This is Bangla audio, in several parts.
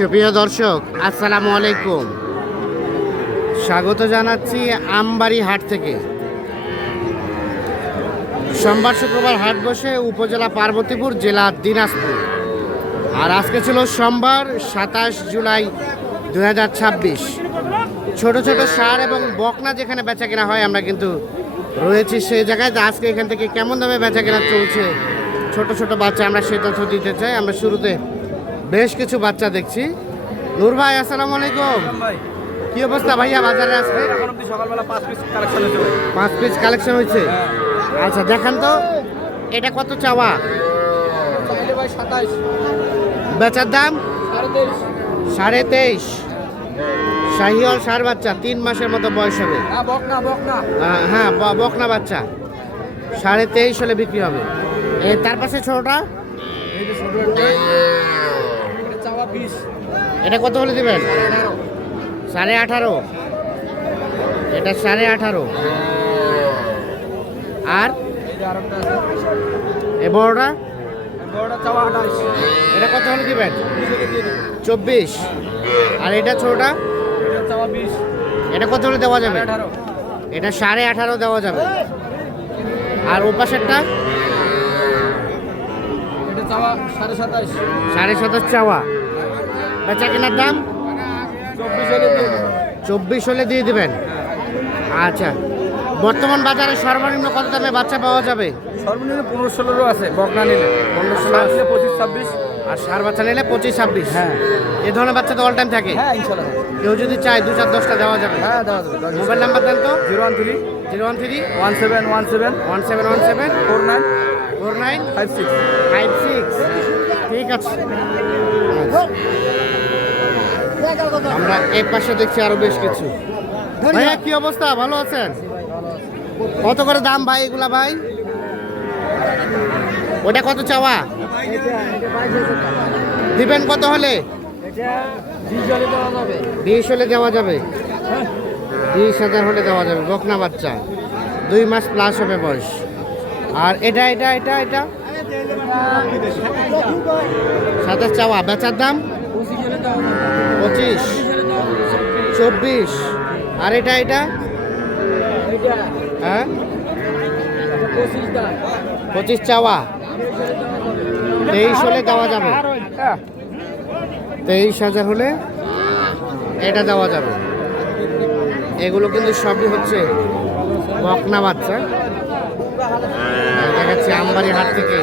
সুপ্রিয় দর্শক আসসালামু আলাইকুম, স্বাগত জানাচ্ছি আমবাড়ি হাট থেকে। সোমবার শুক্রবার হাট বসে উপজেলা পার্বতীপুর, জেলা দিনাজপুর। আর আজকে ছিল সোমবার 27 জুলাই 2026। ছোট ছোট ষাঁড় এবং বকনা যেখানে বেচা কেনা হয়, আমরা কিন্তু রয়েছি সেই জায়গায়। আজকে এখান থেকে কেমন দামে বেচা কেনা চলছে, ছোট ছোট বাচ্চা, আমরা সেই তথ্য দিতে চাই। আমরা শুরুতে বেশ কিছু বাচ্চা দেখছি। নূর ভাই আসসালামু আলাইকুম, কি অবস্থা ভাইয়া বাজারে আজকে? সকালবেলা 5 পিস কালেকশন হয়েছে। 5 পিস কালেকশন হয়েছে। আচ্ছা দেখান তো, এটা কত চাওয়া? ভাই 27, বেচার দাম 23.5। 23.5। শাহিওয়াল ষাঁড় বাচ্চা, 3 মাসের মতো বয়স হবে। বকনা হ্যাঁ বকনা বাচ্চা, 23.5 হলে বিক্রি হবে। তার পাশে ছোটটা, এই যে ছোট একটা, এটা চাওয়া 20। এটা কত হলে দিবেন? 18.5। এটা 18.5। আর এই যে আরেকটা আছে, এ বড়টা, বড়টা চাওয়া 28। এটা কত হলে দিবেন? 20 24। আর এটা ছোটটা, এটা চাওয়া 20। এটা কত হলে দেওয়া যাবে? 18। এটা 18.5 দেওয়া যাবে। আর ও পাশেরটা এটা চাওয়া 27.5। 27.5 চাওয়া। বেচা কেনার দাম 24 হলে দিয়ে দেবো। 24 হলে দিয়ে দিবেন। আচ্ছা, বর্তমান বাজারে সর্বনিম্ন কত দামে বাচ্চা পাওয়া যাবে? সর্বনিম্ন 15-16 আছে বকনা নিলে, 15-16 নিলে 25-26। আর ষাঁড় বাচ্চা নিলে 25-26। হ্যাঁ এ ধরনের বাচ্চা তো অল টাইম থাকে। হ্যাঁ ইনশাআল্লাহ। কেউ যদি চায় 2-4-10টা দেওয়া যাবে। হ্যাঁ দেওয়া যাবে। মোবাইল নাম্বার দেন তো। 013 013 1717 1717 49 4956। 56। ঠিক আছে, আমরা এই পাশে দেখছি আরো বেশ কিছু। ভাইয়া কি অবস্থা, ভালো আছেন? কত করে দাম ভাই এগুলা ভাই? ওটা কত চাওয়া? দিবেন কত হলে? 20 হলে দেওয়া যাবে। 20,000 হলে দেওয়া যাবে। বকনা বাচ্চা, 2 মাস প্লাস হবে বয়স। আর এটা এটা এটা এটা 27 চাওয়া। বেচার দাম 25, 24। আর এটা এটা হ্যাঁ 25 চাওয়া। 23 হলে দেওয়া যাবে। 23,000 হলে এটা দেওয়া যাবে। এগুলো কিন্তু সবই হচ্ছে বকনা বাচ্চা। দেখাচ্ছি আমবাড়ি হাট থেকে,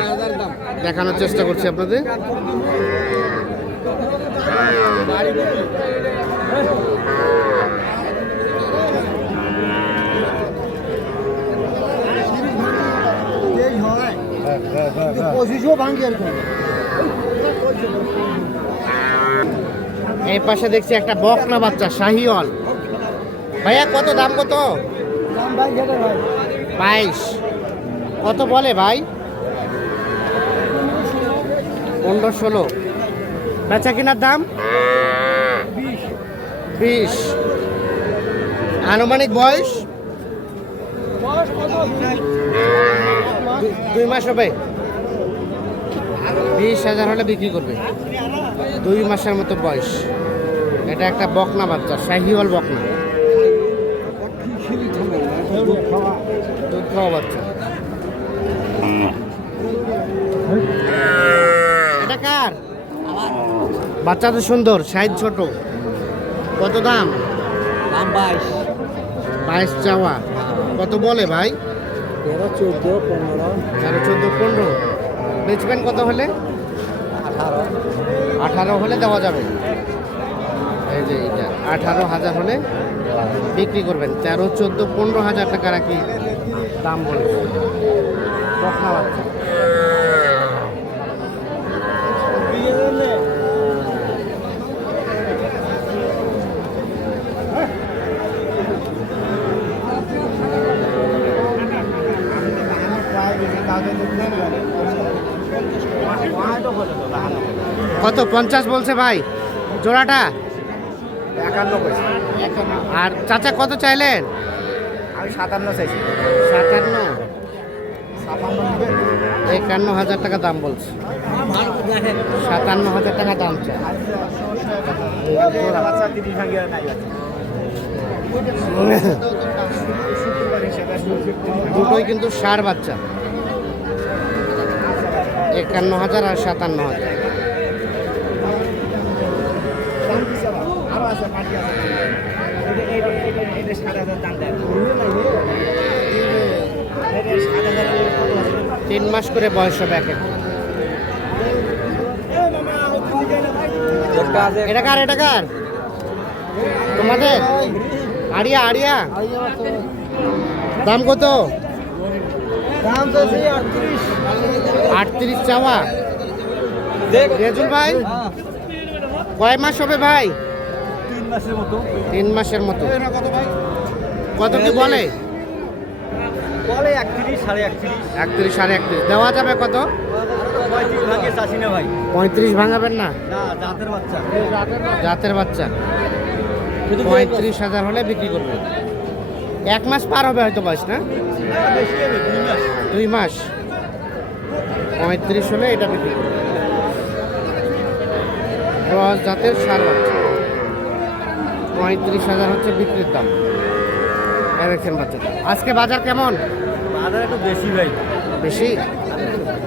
দেখানোর চেষ্টা করছি আপনাদের। এই পাশে দেখছি একটা বকনা বাচ্চা শাহিওয়াল। ভাইয়া কত দাম? কত? 22। কত বলে ভাই? 15-16। বেচা কেনার দাম 20। আনুমানিক বয়স 2 মাস হবে। 20,000 হলে বিক্রি করবে। 2 মাসের মতো বয়স। এটা একটা বকনা বাচ্চা, শাহিওয়াল বকনা, দুধ খাওয়া বাচ্চা। এটা কার বাচ্চা? তো সুন্দর, সাইজ ছোট। কত দাম? 22 চাওয়া। কত বলে ভাই? 13-14-15। বেচবেন কত হলে? 18 হলে দেওয়া যাবে। এই যে এটা 18,000 হলে বিক্রি করবেন। 13-14-15,000 টাকা রাখি দাম বলবে বকনা বাচ্চা। কত? 50 বলছে ভাই জোড়াটা। 51 পয়সা। আর চাচা কত চাইলেন? আমি 57 চাইছি। 57। 51,000 টাকা দাম বলছে। 57,000 টাকা দাম চায়। দুটোই কিন্তু ষাঁড় বাচ্চা, 51,000 আর 57,000। তিন মাস করে বয়স হবে এক এক। এটা কার এটা কার তোমাদের? আড়িয়া আড়িয়া। দাম কত? 38 চাওয়া। রেজুল ভাই কয় মাস হবে ভাই? 3 মাসের মতো। কত কি বলে? 31, 31.5। 31, 31.5 দেওয়া যাবে কত? 35 ভাগে চাষি না ভাই। 35 ভাঙাবেন না? না, জাতের বাচ্চা। জাতের বাচ্চা 35,000 হলে বিক্রি করবে। 1 মাস পার হবে হয়তো বয়স না? বেশি হবে, 2 মাস। 2 মাস। 35 হলে এটা বিক্রি করবে। ক্রস জাতের ষাঁড় বাচ্চা 35,000 হচ্ছে বিক্রির দাম। দেখছেন বাচ্চাটা। আজকে বাজার কেমন? বাজার একটু বেশি ভাই। বেশি?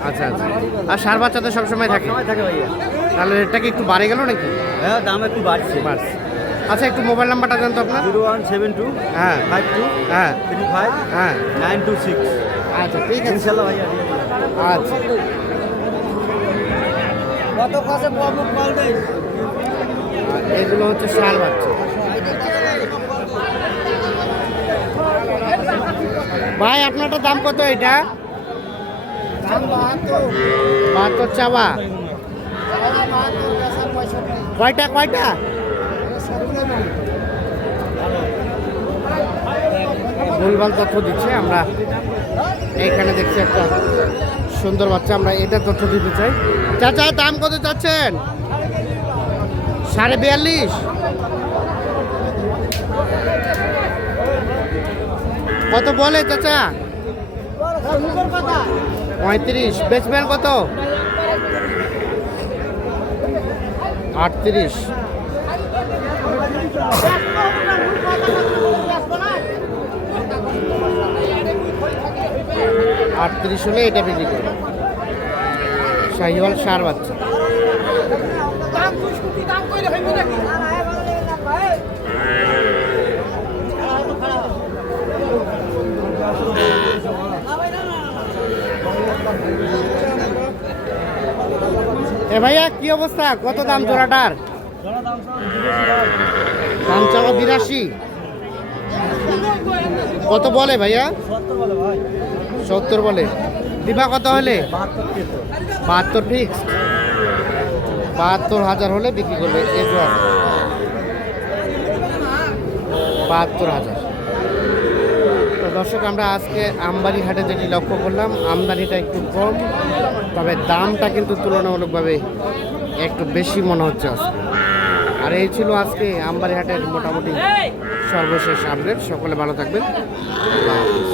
আচ্ছা আচ্ছা। আর ষাঁড় বাচ্চা তো সবসময় থাকে, সময় থাকে ভাইয়া। তাহলে রেটটা কি একটু বাড়ে গেল নাকি? হ্যাঁ, দাম একটু বাড়ছে। বাস। আচ্ছা, একটু মোবাইল নাম্বারটা জানতো আপনার? 0172 হ্যাঁ 52 হ্যাঁ 35 হ্যাঁ 926। আচ্ছা ঠিক আছে। ইনশাআল্লাহ ভাইয়া। আচ্ছা, কত কাছে প্রবলেম কল দেই? আর এগুলো হচ্ছে ষাঁড় বাচ্চা। ভাই আপনারটা দাম কত এটা? 72 চাওয়া। কয়টা কয়টা? ভুলভাল তথ্য দিচ্ছে। আমরা এইখানে দেখছি একটা সুন্দর বাচ্চা, আমরা এটা তথ্য দিতে চাই। চাচা দাম কত চাচ্ছেন? 42.5। কত বলে চাচা? 35। বেচবেন কত? 38। আটত্রিশ হলে এটা বিক্রি করবে। শাহিওয়াল ষাঁড় বাচ্চা। এ ভাইয়া কি অবস্থা? কত দাম জোড়াটার? দাম চাওয়া 82। কত বলে ভাইয়া? 70 বলে। দিবা কত হলে? 72 ফিক্স। 72,000 হলে বিক্রি করবে। এই জোড়া 72,000। তো দর্শক, আমরা আজকে আমবাড়ি হাটে যেটি লক্ষ্য করলাম, আমদানিটা একটু কম, তবে দামটা কিন্তু তুলনামূলকভাবে একটু বেশি মনে হচ্ছে আজকে। আর এই ছিল আজকে আমবাড়ি হাটের মোটামুটি সর্বশেষ আপডেট। সকলে ভালো থাকবেন। আল্লাহ হাফেজ।